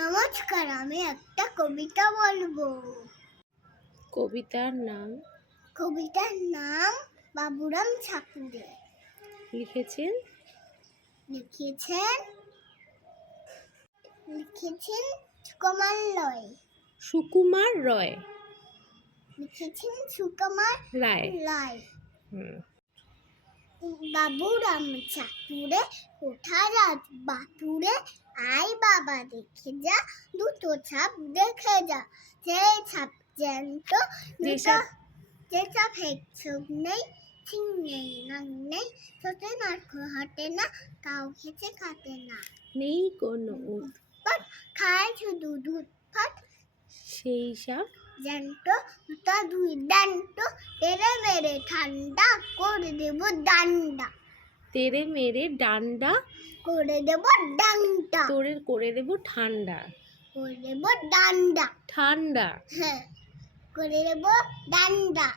নমস্কার, আমি একটা কবিতা বলবো। কবিতার নাম বাবুরাম ঠাকুরে। লিখেছেন সুকুমার রায়। সুকুমার রয়। লিখেছেন সুকুমার রায়। বাবুরাম ঠাকুরে কোথায় যাস বাপুরে, আয় বাবা দেখে যা, দুটো ছাপ দেখে যা। সেই ছাপ জ্যান্ত, যেসব হেঁচক নেই, ঠিক নেই, নাক নেই, ছোটে মার্ক হাঁটে না, কাউ খেতে খাতে না, নেই কোনো উৎপাত, খায় শুধু দুধ ভাত। সেই সব জ্যান্ত দুটা দুই দান্ত, তেরে মেরে ঠান্ডা করে দেব ডান্ডা। তেরে মেরে ডান্ডা করে দেব ডান্ডা। তোরে করে দেব ঠান্ডা। করে দেব ডান্ডা। ঠান্ডা হ্যাঁ, করে দেব ডান্ডা।